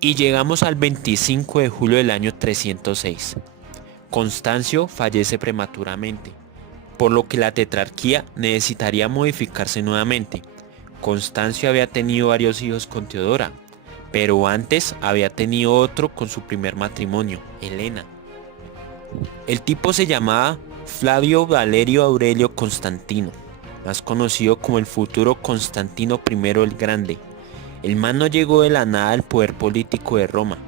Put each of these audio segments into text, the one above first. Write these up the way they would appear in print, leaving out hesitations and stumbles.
Y llegamos al 25 de julio del año 306. Constancio fallece prematuramente, por lo que la tetrarquía necesitaría modificarse nuevamente. Constancio había tenido varios hijos con Teodora, pero antes había tenido otro con su primer matrimonio, Helena. El tipo se llamaba Flavio Valerio Aurelio Constantino, más conocido como el futuro Constantino I el Grande. El man no llegó de la nada al poder político de Roma.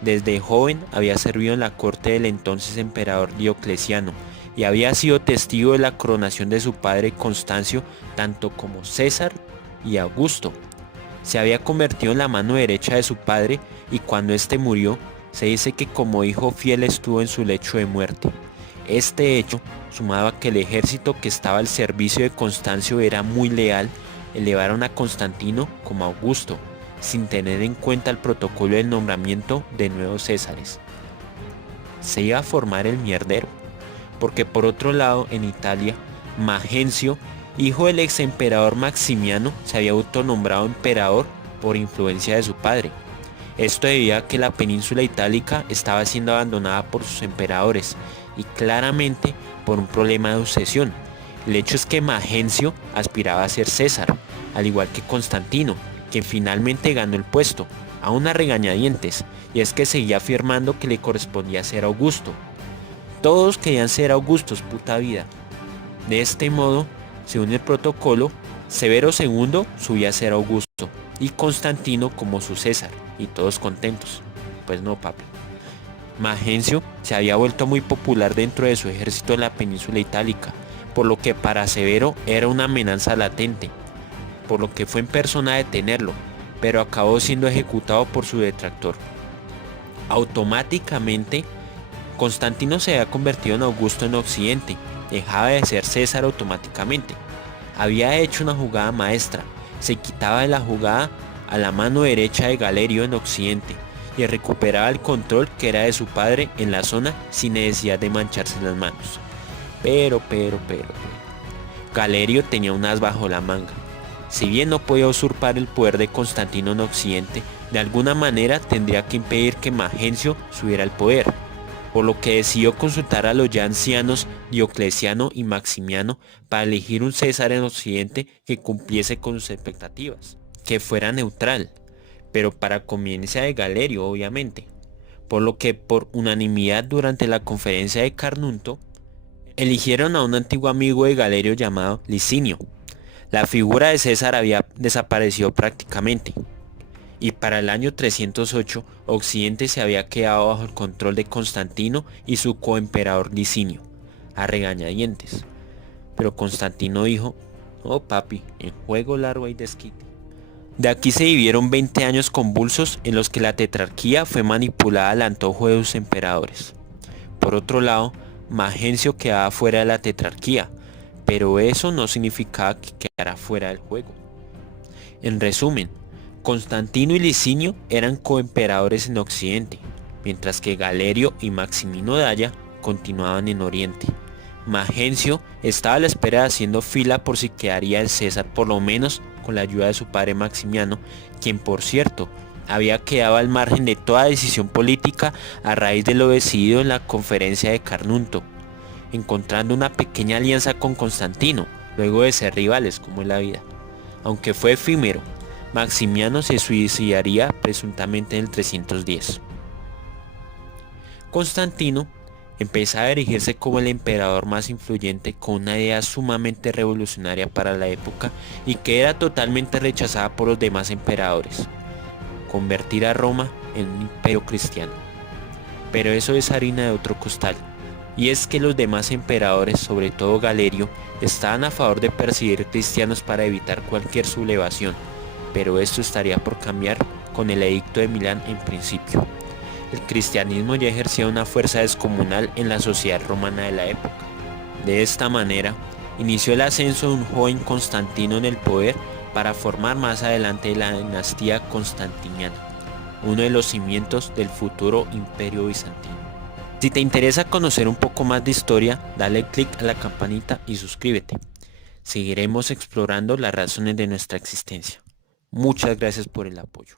Desde joven había servido en la corte del entonces emperador Diocleciano y había sido testigo de la coronación de su padre Constancio tanto como César y Augusto. Se había convertido en la mano derecha de su padre y cuando éste murió, se dice que como hijo fiel estuvo en su lecho de muerte. Este hecho, sumado a que el ejército que estaba al servicio de Constancio era muy leal, elevaron a Constantino como Augusto, sin tener en cuenta el protocolo del nombramiento de nuevos césares. Se iba a formar el mierdero, porque por otro lado en Italia, Magencio, hijo del ex emperador Maximiano, se había autonombrado emperador por influencia de su padre. Esto debido a que la península itálica estaba siendo abandonada por sus emperadores y claramente por un problema de obsesión. El hecho es que Magencio aspiraba a ser César, al igual que Constantino, quien finalmente ganó el puesto, a una regañadientes, y es que seguía afirmando que le correspondía ser Augusto. Todos querían ser Augustos, puta vida. De este modo, según el protocolo, Severo II subía a ser Augusto y Constantino como su César, y todos contentos. Pues no, papi. Magencio se había vuelto muy popular dentro de su ejército en la península itálica, por lo que para Severo era una amenaza latente, por lo que fue en persona a detenerlo, pero acabó siendo ejecutado por su detractor. Automáticamente, Constantino se había convertido en Augusto en Occidente, dejaba de ser César automáticamente. Había hecho una jugada maestra, se quitaba de la jugada a la mano derecha de Galerio en Occidente y recuperaba el control que era de su padre en la zona sin necesidad de mancharse las manos. Pero. Galerio tenía un as bajo la manga. Si bien no podía usurpar el poder de Constantino en Occidente, de alguna manera tendría que impedir que Magencio subiera al poder, por lo que decidió consultar a los ya ancianos Diocleciano y Maximiano para elegir un César en Occidente que cumpliese con sus expectativas, que fuera neutral, pero para conveniencia de Galerio obviamente, por lo que por unanimidad durante la conferencia de Carnunto, eligieron a un antiguo amigo de Galerio llamado Licinio. La figura de César había desaparecido prácticamente, y para el año 308 Occidente se había quedado bajo el control de Constantino y su coemperador Licinio, a regañadientes. Pero Constantino dijo, oh papi, en juego largo hay desquite. De aquí se vivieron 20 años convulsos en los que la tetrarquía fue manipulada al antojo de sus emperadores. Por otro lado, Magencio quedaba fuera de la tetrarquía, pero eso no significaba que quedara fuera del juego. En resumen, Constantino y Licinio eran coemperadores en Occidente, mientras que Galerio y Maximino Dacia continuaban en Oriente. Magencio estaba a la espera haciendo fila por si quedaría el César por lo menos con la ayuda de su padre Maximiano, quien por cierto había quedado al margen de toda decisión política a raíz de lo decidido en la conferencia de Carnunto, encontrando una pequeña alianza con Constantino, luego de ser rivales como en la vida. Aunque fue efímero, Maximiano se suicidaría presuntamente en el 310. Constantino empezaba a erigirse como el emperador más influyente con una idea sumamente revolucionaria para la época y que era totalmente rechazada por los demás emperadores: convertir a Roma en un imperio cristiano. Pero eso es harina de otro costal, y es que los demás emperadores, sobre todo Galerio, estaban a favor de perseguir cristianos para evitar cualquier sublevación, pero esto estaría por cambiar con el edicto de Milán en principio. El cristianismo ya ejercía una fuerza descomunal en la sociedad romana de la época. De esta manera, inició el ascenso de un joven Constantino en el poder para formar más adelante la dinastía constantiniana, uno de los cimientos del futuro imperio bizantino. Si te interesa conocer un poco más de historia, dale click a la campanita y suscríbete. Seguiremos explorando las razones de nuestra existencia. Muchas gracias por el apoyo.